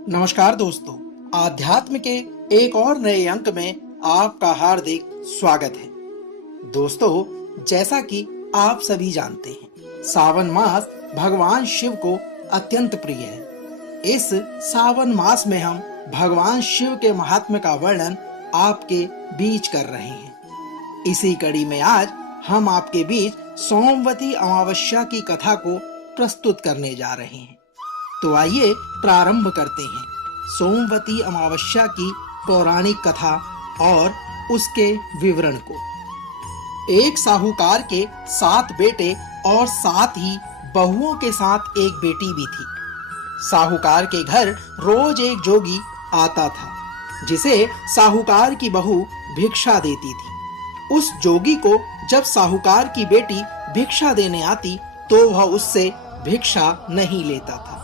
नमस्कार दोस्तों, आध्यात्म के एक और नए अंक में आपका हार्दिक स्वागत है। दोस्तों, जैसा कि आप सभी जानते हैं, सावन मास भगवान शिव को अत्यंत प्रिय है। इस सावन मास में हम भगवान शिव के महात्म्य का वर्णन आपके बीच कर रहे हैं। इसी कड़ी में आज हम आपके बीच सोमवती अमावस्या की कथा को प्रस्तुत करने जा रहे हैं। तो आइए प्रारंभ करते हैं सोमवती अमावस्या की पौराणिक कथा और उसके विवरण को। एक साहूकार के 7 बेटे और 7 ही बहुओं के साथ एक बेटी भी थी। साहूकार के घर रोज एक जोगी आता था, जिसे साहूकार की बहू भिक्षा देती थी। उस जोगी को जब साहूकार की बेटी भिक्षा देने आती तो वह उससे भिक्षा नहीं लेता था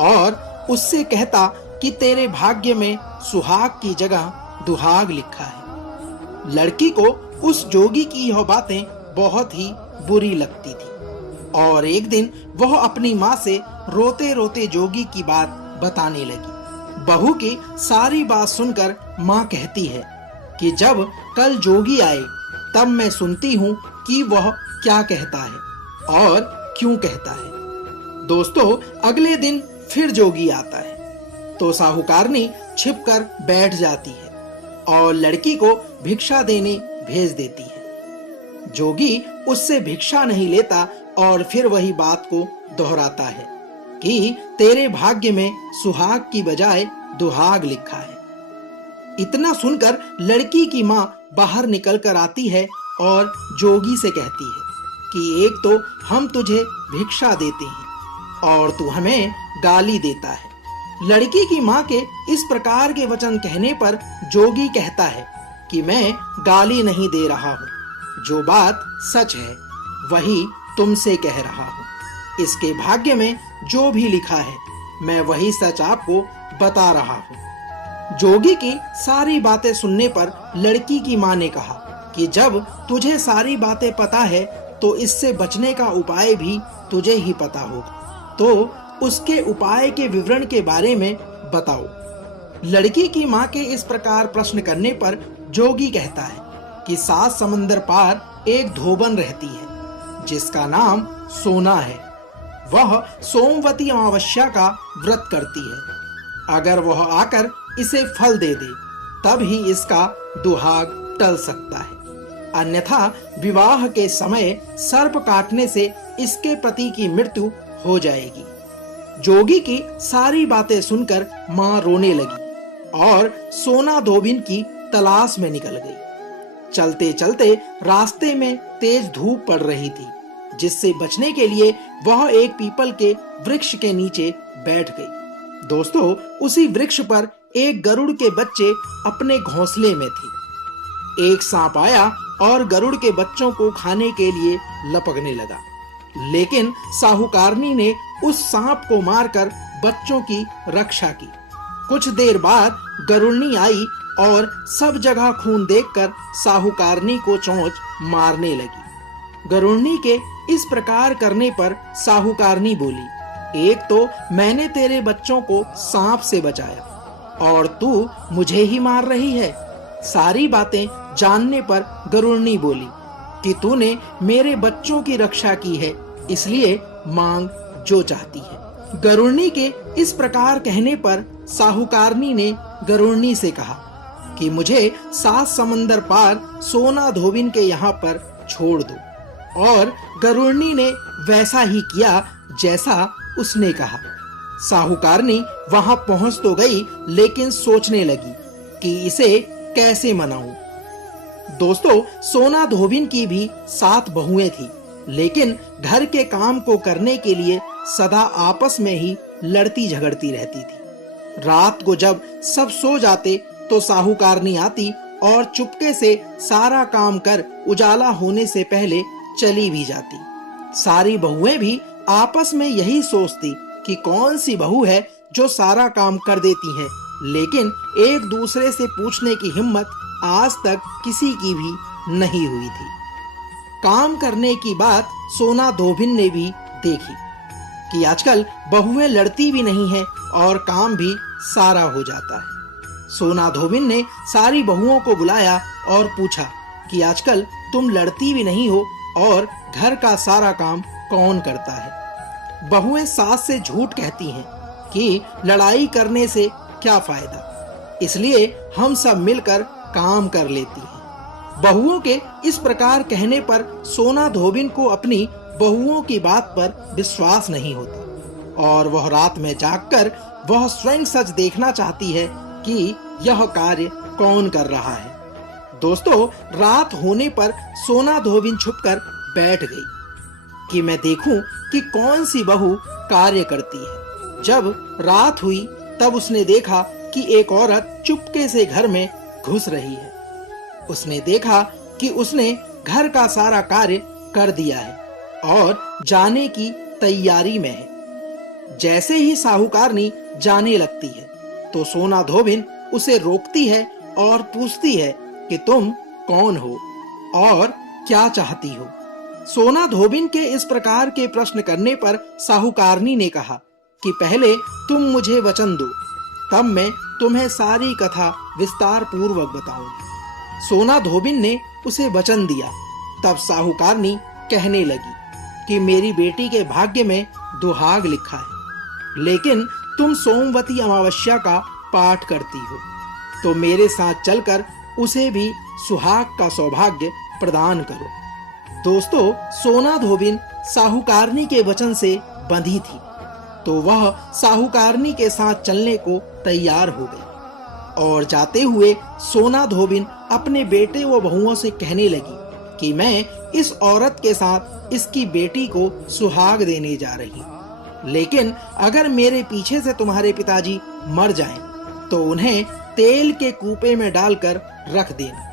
और उससे कहता कि तेरे भाग्य में सुहाग की जगह दुहाग लिखा है। लड़की को उस जोगी की यह बातें बहुत ही बुरी लगती थी और एक दिन वह अपनी माँ से रोते रोते जोगी की बात बताने लगी। बहू की सारी बात सुनकर माँ कहती है कि जब कल जोगी आए तब मैं सुनती हूँ कि वह क्या कहता है और क्यों कहता है। दोस्तों, अगले दिन फिर जोगी आता है तो साहूकारनी छिपकर बैठ जाती है और लड़की को भिक्षा देने भेज देती है। जोगी उससे भिक्षा नहीं लेता और फिर वही बात को दोहराता है कि तेरे भाग्य में सुहाग की बजाय दुहाग लिखा है। इतना सुनकर लड़की की माँ बाहर निकल कर आती है और जोगी से कहती है कि एक तो हम तुझे भिक्षा देते हैं और तू हमें गाली देता है। लड़की की माँ के इस प्रकार के वचन कहने पर जोगी कहता है कि मैं गाली नहीं दे रहा हूँ, जो बात सच है वही तुमसे कह रहा हूँ। इसके भाग्य में जो भी लिखा है मैं वही सच आपको बता रहा हूँ। जोगी की सारी बातें सुनने पर लड़की की माँ ने कहा कि जब तुझे सारी बातें पता है तो इससे बचने का उपाय भी तुझे ही पता होगा, तो उसके उपाय के विवरण के बारे में बताओ। लड़की की माँ के इस प्रकार प्रश्न करने पर जोगी कहता है कि 7 समंदर पार एक धोबन रहती है जिसका नाम सोना है। वह सोमवती अमावस्या का व्रत करती है। अगर वह आकर इसे फल दे दे तब ही इसका दुहाग टल सकता है, अन्यथा विवाह के समय सर्प काटने से इसके पति की मृत्यु हो जाएगी। जोगी की सारी बातें सुनकर माँ रोने लगी और सोना धोबिन की तलाश में निकल गई। चलते चलते रास्ते में तेज धूप पड़ रही थी, जिससे बचने के लिए वह एक पीपल के वृक्ष के नीचे बैठ गई। दोस्तों, उसी वृक्ष पर एक गरुड़ के बच्चे अपने घोंसले में थे। एक सांप आया और गरुड़ के बच्चों को खाने के लिए लपकने लगा, लेकिन साहूकारनी ने उस सांप को मारकर बच्चों की रक्षा की। कुछ देर बाद गरुड़नी आई और सब जगह खून देखकर साहूकारनी को चोंच मारने लगी। गरुड़नी के इस प्रकार करने पर साहूकारनी बोली, एक तो मैंने तेरे बच्चों को सांप से बचाया और तू मुझे ही मार रही है। सारी बातें जानने पर गरुड़नी बोली कि तूने मेरे बच्चों की रक्षा की है, इसलिए मांग जो चाहती है। गरुड़नी के इस प्रकार कहने पर साहूकारनी ने गरुड़नी से कहा कि मुझे 7 समंदर पार सोना धोबिन के यहाँ पर छोड़ दो। और गरुड़नी ने वैसा ही किया जैसा उसने कहा। साहूकारनी वहां पहुंच तो गई, लेकिन सोचने लगी कि इसे कैसे मनाऊं। दोस्तों, सोना धोबिन की भी 7 बहुएं थी, लेकिन घर के काम को करने के लिए सदा आपस में ही लड़ती झगड़ती रहती थी। रात को जब सब सो जाते तो साहूकारनी आती और चुपके से सारा काम कर उजाला होने से पहले चली भी जाती। सारी बहुएं भी आपस में यही सोचती कि कौन सी बहू है जो सारा काम कर देती है, लेकिन एक दूसरे से पूछने की हिम्मत आज तक किसी की भी नहीं हुई थी। काम करने की बात सोना धोबिन ने भी देखी कि आजकल बहुएं लड़ती भी नहीं है और काम भी सारा हो जाता है। सोना धोबिन ने सारी बहुओं को बुलाया और पूछा कि आजकल तुम लड़ती भी नहीं हो और घर का सारा काम कौन करता है। बहुएं सास से झूठ कहती हैं कि लड़ाई करने से क्या फायदा, इसलिए हम सब मिलकर काम कर लेती हैं। बहुओं के इस प्रकार कहने पर सोना धोबिन को अपनी बहुओं की बात पर विश्वास नहीं होता और वह रात में जागकर वह स्वयं सच देखना चाहती है कि यह कार्य कौन कर रहा है। दोस्तों, रात होने पर सोना धोबिन छुपकर बैठ गई कि मैं देखूं कि कौन सी बहू कार्य करती है। जब रात हुई तब उसने देखा कि एक औरत चुपके से घर में घुस रही है। उसने देखा कि उसने घर का सारा कार्य कर दिया है और जाने की तैयारी में है। जैसे ही साहूकारनी जाने लगती है तो सोना धोबिन उसे रोकती है और पूछती है कि तुम कौन हो और क्या चाहती हो। सोना धोबिन के इस प्रकार के प्रश्न करने पर साहूकारनी ने कहा कि पहले तुम मुझे वचन दो, तब मैं तुम्हें सारी कथा विस्तार पूर्वक बताऊंगी। सोना धोबिन ने उसे वचन दिया। तब साहूकारनी कहने लगी कि मेरी बेटी के भाग्य में दुहाग लिखा है, लेकिन तुम सोमवती अमावस्या का पाठ करती हो, तो मेरे साथ चलकर उसे भी सुहाग का सौभाग्य प्रदान करो। दोस्तों, सोना धोबिन साहूकारनी के वचन से बंधी थी, तो वह साहूकारनी के साथ चलने को तैयार हो गई और जाते हुए सोना धोबिन अपने बेटे व बहुओं से कहने लगी कि मैं इस औरत के साथ इसकी बेटी को सुहाग देने जा रही हूँ, लेकिन अगर मेरे पीछे से तुम्हारे पिताजी मर जाएं, तो उन्हें तेल के कूपे में डालकर रख देना।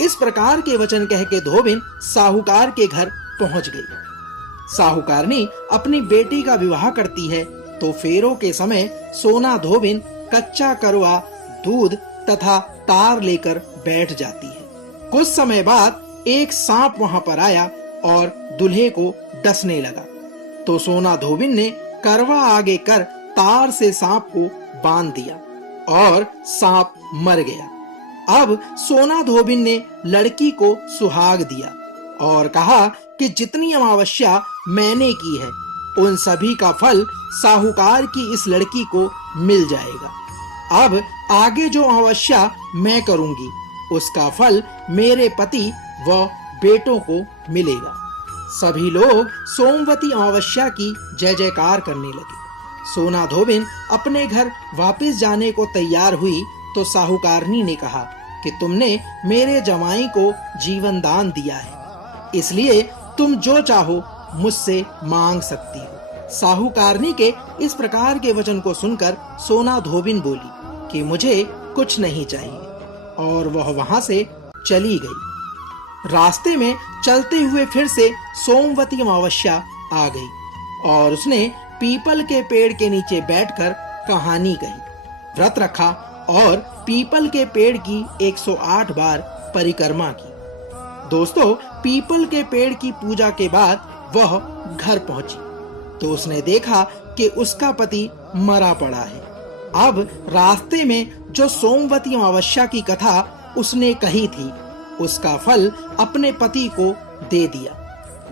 इस प्रकार के वचन कह के धोबिन साहूकार के घर पहुंच गई। साहूकारनी अपनी बेटी का विवाह करती है तो फेरों के समय सोना धोबिन कच्चा करवा, दूध तथा तार लेकर बैठ जाती है। कुछ समय बाद एक सांप वहां पर आया और दूल्हे को डसने लगा, तो सोना धोबिन ने करवा आगे कर तार से सांप को बांध दिया और सांप मर गया। अब सोना धोबिन ने लड़की को सुहाग दिया और कहा कि जितनी अमावस्या मैंने की है उन सभी का फल साहूकार की इस लड़की को मिल जाएगा। अब आगे जो अमावस्या मैं करूंगी उसका फल मेरे पति व बेटों को मिलेगा। सभी लोग सोमवती अमावस्या की जय जयकार करने लगे। सोना धोबिन अपने घर वापस जाने को तैयार हुई तो साहूकारनी ने कहा कि तुमने मेरे जमाई को जीवन दान दिया है, इसलिए तुम जो चाहो मुझसे मांग सकती हो। साहूकारनी के इस प्रकार के वचन को सुनकर सोना धोबिन बोली कि मुझे कुछ नहीं चाहिए और वह वहां से चली गई। रास्ते में चलते हुए फिर से सोमवती अमावस्या आ गई और उसने पीपल के पेड़ के नीचे बैठकर कहानी कही, व्रत रखा और पीपल के पेड़ की 108 बार परिक्रमा की। दोस्तों, पीपल के पेड़ की पूजा के बाद वह घर पहुंची तो उसने देखा कि उसका पति मरा पड़ा है। अब रास्ते में जो सोमवती अमावस्या की कथा उसने कही थी उसका फल अपने पति को दे दिया,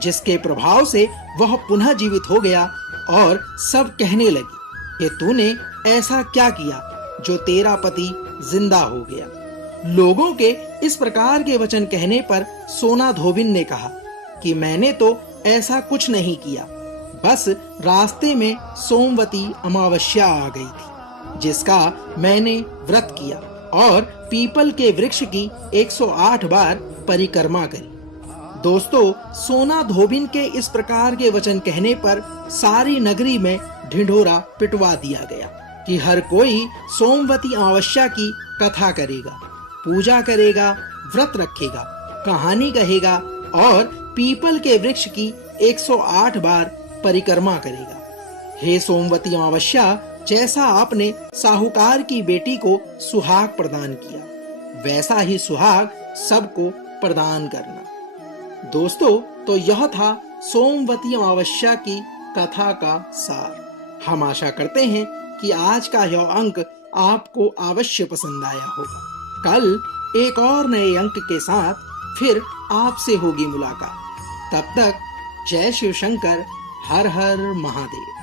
जिसके प्रभाव से वह पुनः जीवित हो गया और सब कहने लगी कि तूने ऐसा क्या किया जो तेरा पति जिंदा हो गया। लोगों के इस प्रकार के वचन कहने पर सोना धोबिन ने कहा कि मैंने तो ऐसा कुछ नहीं किया, बस रास्ते में सोमवती अमावस्या आ गई थी जिसका मैंने व्रत किया और पीपल के वृक्ष की 108 बार परिक्रमा करी। दोस्तों, सोना धोबिन के इस प्रकार के वचन कहने पर सारी नगरी में ढिंढोरा पिटवा दिया गया कि हर कोई सोमवती अमावस्या की कथा करेगा, पूजा करेगा, व्रत रखेगा, कहानी कहेगा और पीपल के वृक्ष की 108 बार परिक्रमा करेगा। हे सोमवती अमावस्या, जैसा आपने साहूकार की बेटी को सुहाग प्रदान किया, वैसा ही सुहाग सबको प्रदान करना। दोस्तों, तो यह था सोमवती अमावस्या की कथा का सार। हम आशा करते हैं कि आज का यह अंक आपको अवश्य पसंद आया होगा। कल एक और नए अंक के साथ फिर आपसे होगी मुलाकात। तब तक जय शिव शंकर, हर हर महादेव।